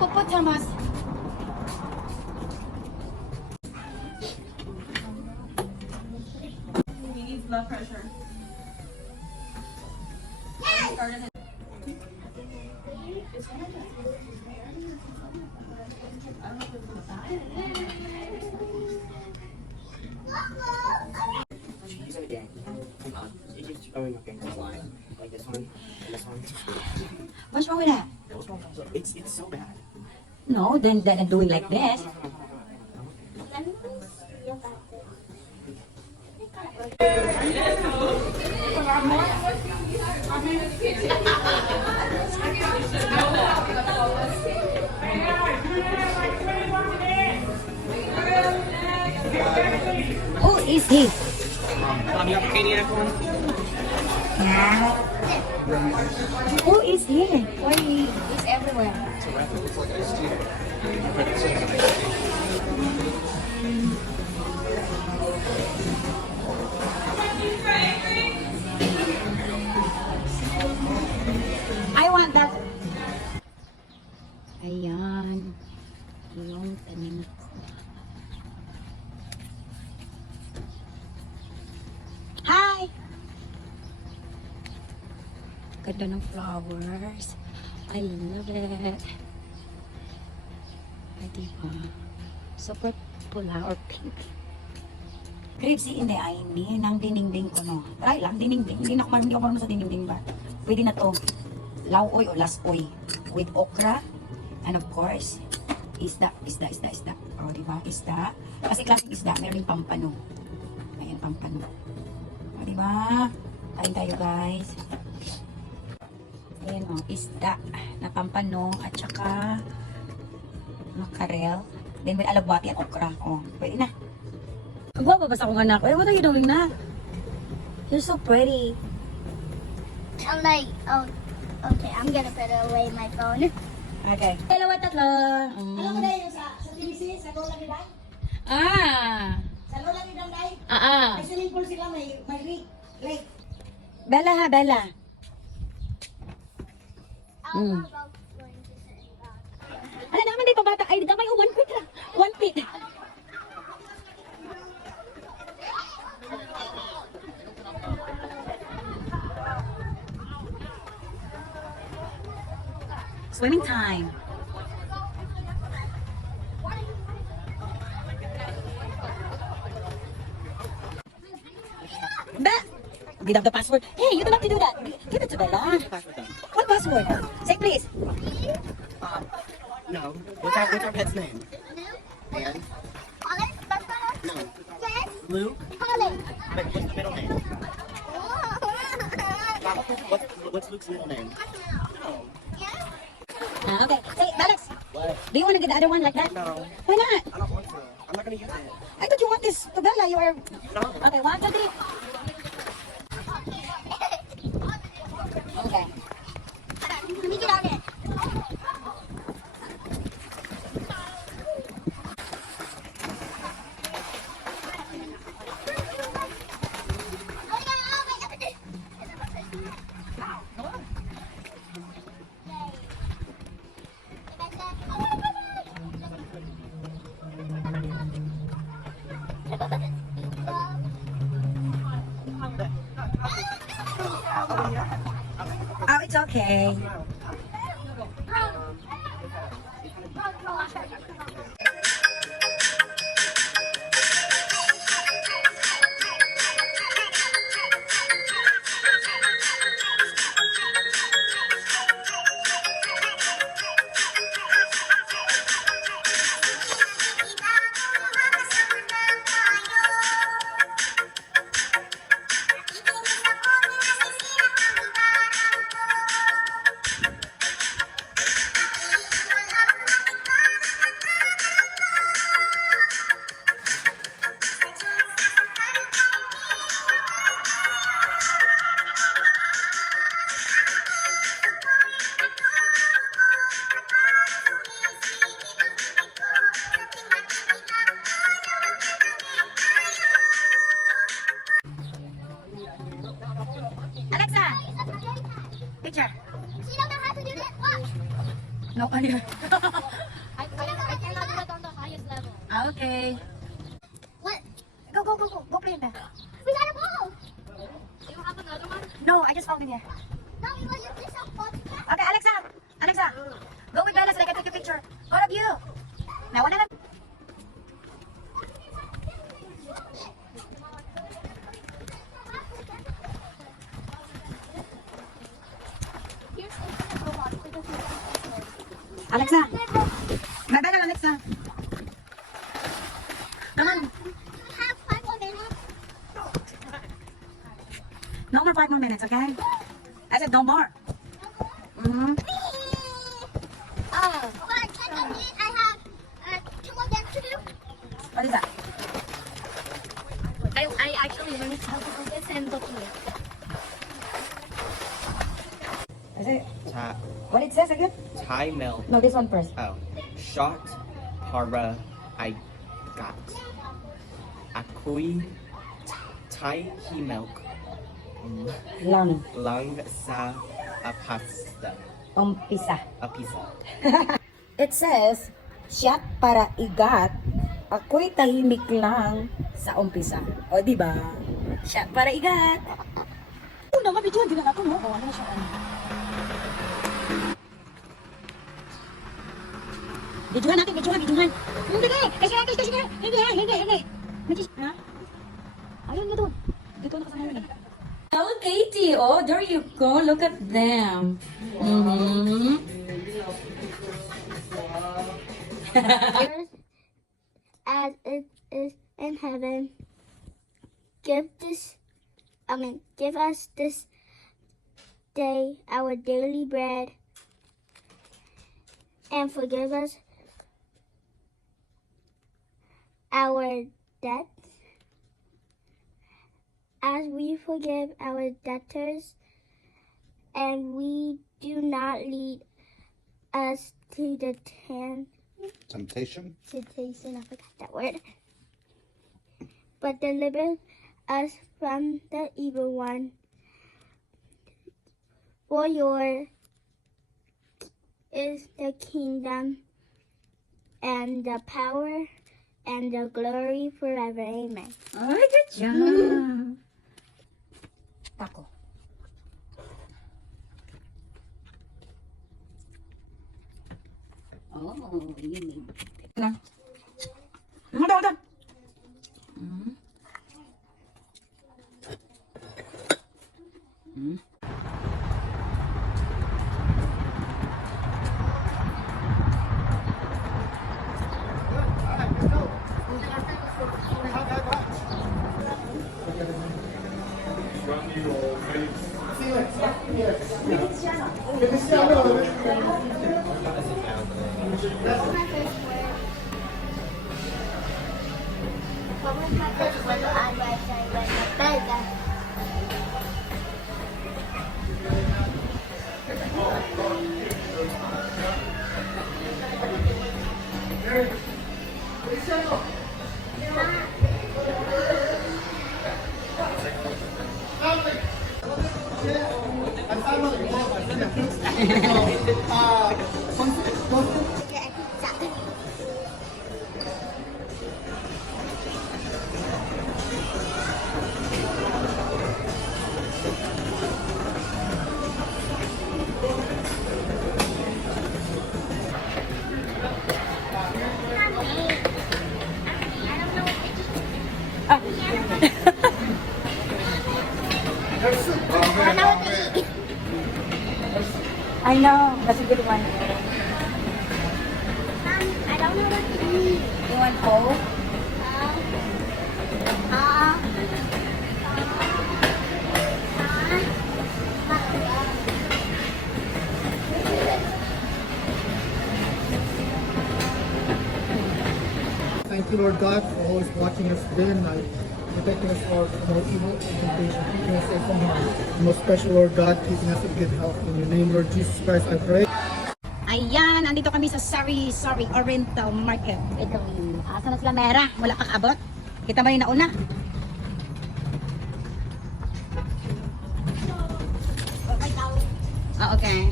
hippopotamus. He needs blood pressure. Use it again. You keep throwing your fingers like this one and this one. What's wrong with that? It's so bad. No, then I'm doing like this. Who is he? You got the maniac one? Who is he? Why he's everywhere? I want that. Ayan. Yung tanim ko. Hi! Ganda ng flowers. I love it. Ay, diba? Super pula or pink. Crepesy hindi ay hindi. Nang dininding ko, no? Try lang, dininding. Hindi ako marunong sa dininding ba? Pwede na to. Lauoy o lasoy. With okra. And of course, isda. O, diba? Isda. Kasi klaseng isda. Meron yung pampano. Ayan, pampano. O, diba? Kain tayo, guys. Ayan, o. Isda. Na pampano. At saka makarel. Then with alabati at okra. O, pwede na. Ang guwapo ba sa akong anak? What are you doing na? You're so pretty. I'm like, oh, okay, I'm gonna put away my phone. Okay. Dalawa, tatlo. Alam mo dahil sa TBC, sa Lola Nidang? Sa Lola Nidang dahil? May swimming pool sila, may lake. Bella ha, Bella. I'm about going to say that. Ano naman dito bata? Ay, gamay o 1 feet lang. 1 feet. Swimming time. Give up the password. Hey, you don't have to do that. Give it to Bella. What password? Say please. No. What's our pet's name? And? Colin? No. Yes? Luke? Colin. Wait, what's the middle name? What's Luke's middle name? No. Okay. Say, Alex. What? Do you want to get the other one like that? No. Why not? I don't want to. I'm not gonna use it. I thought you want this to Bella. You are. No. Okay, 1, 2, 3. Okay. Let me get on it. Oh, it's okay. Alexa, picture. She don't know how to do that. Watch. No, ano yun? Okay. What? Go, go, go, go. Go play in there. We got a ball. No, I just found in here. No, we will use this up. Okay, Alexa. Alexa. Go with Bella so they can take a picture. All of you. Now, one of them. Alexa. Bella, Alexa. Come on. Have 5 more minutes. No more 5 more minutes, okay? I said no more. Mm-hmm. But can I please? I have 2 more games to do. What is that? I actually learned how to do this and book it. Is it? Ta- What it says again? Thai milk. No, this one first. Oh. Shot para I got. Akui Thai he milk. Lang. Lang sa apasta. Umpisa. Apisa. It says, shot para igat, ako'y tahimik lang sa umpisa. O, di ba? Shot para igat. Oo naman, video, hindi lang ako, no? O, ano na siya? Videohan natin, videohan. Hindi, kasi nga. Hindi. Ha? Ayun nga doon. Dito na kasama yun. Oh, Katie, oh, there you go. Look at them. Mm-hmm. As it is in heaven, give us this day our daily bread, and forgive us our debts as we forgive our debtors, and we do not lead us to the Temptation? temptation, I forgot that word, but deliver us from the evil one. For yours is the kingdom and the power and the glory forever. Amen. Ay, good job. Taco. Oh, yun. Na. Hold on. What was my first word I read? Belga. I know, that's a good one. I don't know what to eat. You want Coke? Thank you, Lord God, for always watching us day and night, protecting us all from all evil and temptation, keeping us safe from harm. And most special, Lord God, keeping us in good health. In your name, Lord Jesus Christ, I pray. Ayan, andito kami sa Sari-Sari Oriental Market. Ito, asa na sila mera? Wala kang abot? Kita ba yung nauna? Ah, okay.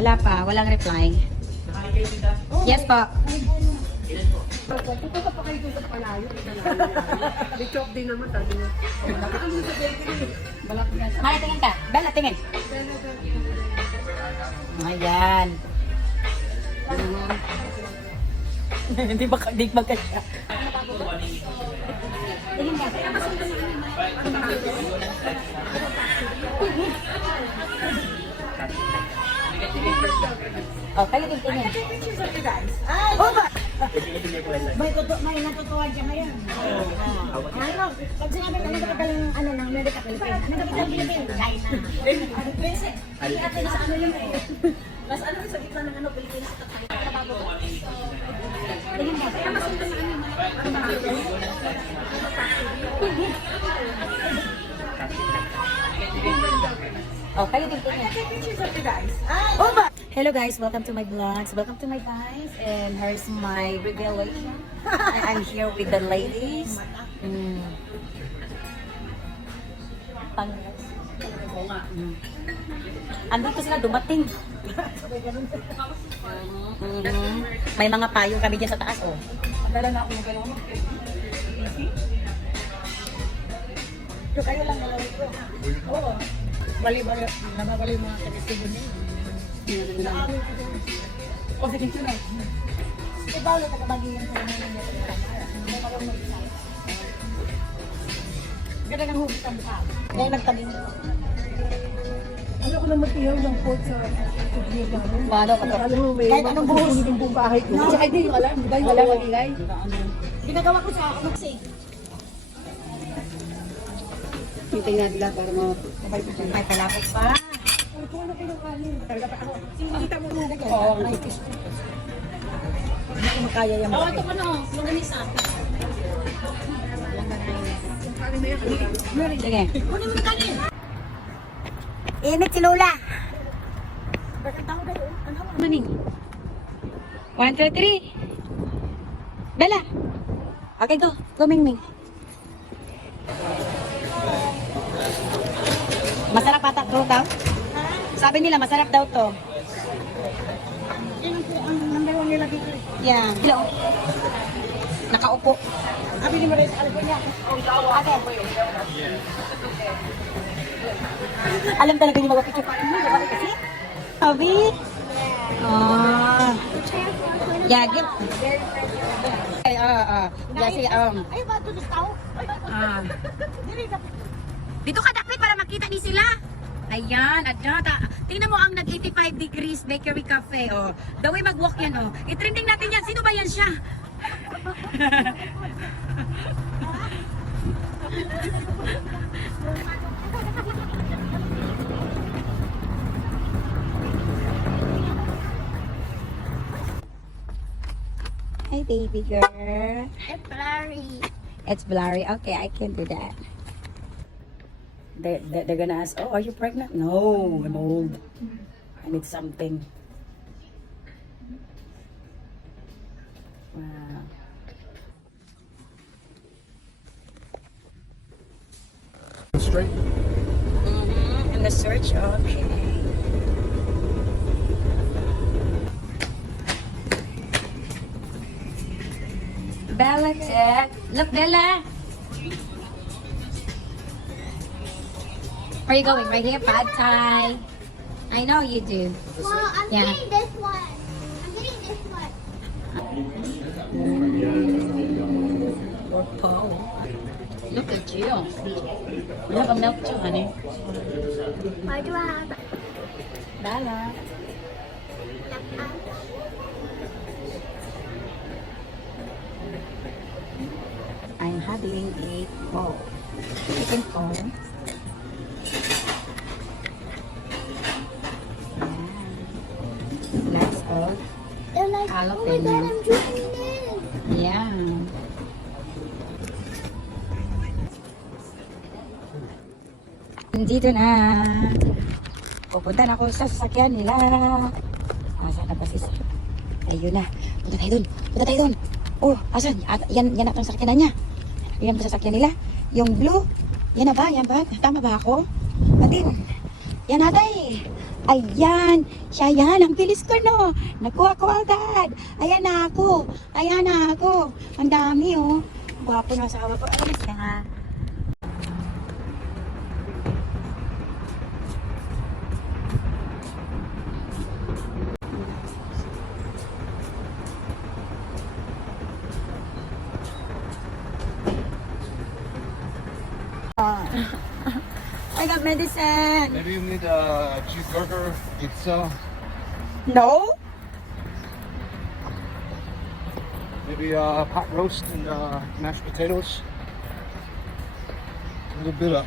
Wala pa, walang reply. Yes po. Pupunta pa kayo doon sa palayo. May chop din naman, sabi niya. Mara, tingin ka. Bella, tingin. Ayan. Hindi ba siya? Tingin ka. Oh, kayo din tingin. Oh, ba? May natutuwa siya ngayon. Ano? Pag sinabi ka, nagkapital yung ano ng Amerika, Philippines. Nagkapital Philippines. China. Hindi ate na sa ano yun eh. Mas ano sa gitna ng ano, Pilipinas at Tingin ka. kaya mas ito na ano, Oh, kayo din tingin. Oh, ba? Hello guys, welcome to my vlogs. Welcome to my guys. And here's my revelation. I'm here with the ladies. Andito sila dumating. May mga payong kami dyan sa taas, oh. Dala na ako ng gano'n. So kayo lang nalawin ko. Oo. Bali-bali, nababali yung mga testigo niya. Sa amin ko doon. O, sige ko na. E, bawal na taga-bagay yung mga niya. May parang mag-isa. Ganda ng hubit ang mukha. Dahil nagtaling. Ano ko na mag-ihaw ng pot sa tubig namin? Paano ka to? Alam mo, may Kahit anong buhos. yung buong bahay ko. Tsaka hindi yung alam. Dahil wala mag-ingay. Ginagawa ko sa Maxi. Tingnan nila para mo. May palapot pa. Ito na pinakanin. Talaga pa ako. Kita mo muna ka. Oo, may fish. Hindi ko makaya yung mga. Ito ka na. Maganis ah. Sige. Kunin mo yung kanin. Init si Lola. Maning. 1, 2, 3. Bella. Okay, go. Go, Ming Ming. Masarap ata to daw? Sabi nila masarap daw to. Yan po ang number 1 nila dito. Yeah. Hello. Nakaupo. Sabi ni Maria sa California. Ate. Alam talaga niyo magpapicture pa rin mo, diba? Kasi? Sabi? Ah. Yeah, give. Ay, yeah, sige, Ay, ba ito sa tao? Dito ka dapat para makita ni sila. Ayan, at tingnan mo ang nag-85 degrees bakery cafe. Oh. The way mag-walk yan, oh. I-trending natin yan. Sino ba yan siya? Hi, baby girl. It's blurry. It's blurry. Okay, I can do that. They're gonna ask, oh, are you pregnant? No, I'm old. I need something. Wow. Straight. And the search, okay. Bella, check. Look, Bella. Where are you going? Right here, Pad Thai. I know you do. Well, I'm Yeah. getting this one. I'm getting this one. Or Paul. Look at you. You have a milk too, honey. Why do I have Bella. I'm having a bowl. Chicken bowl. Lots of They're like, oh my jalapeno. god, I'm drinking this. Yeah. Dito na. Pupunta na ako sa sasakyan nila. Asan na ba si Sari? Ayun na. Punta tayo dun. Punta tayo dun. Oh, asan? Yan na ang sasakyan na niya. Yan ba sasakyan nila? Yung blue. Yan na ba? Yan ba? Tama ba ako? Atin. Yan natay. Ayan, siya yan. Ang bilis ko, no? Nakuha ko agad. Ayan na ako. Ayan na ako. Ang dami, oh. Gwapo na asawa ko. Ayan siya. I got medicine. Maybe you need a cheeseburger, pizza, No? maybe a pot roast and mashed potatoes. A little bit of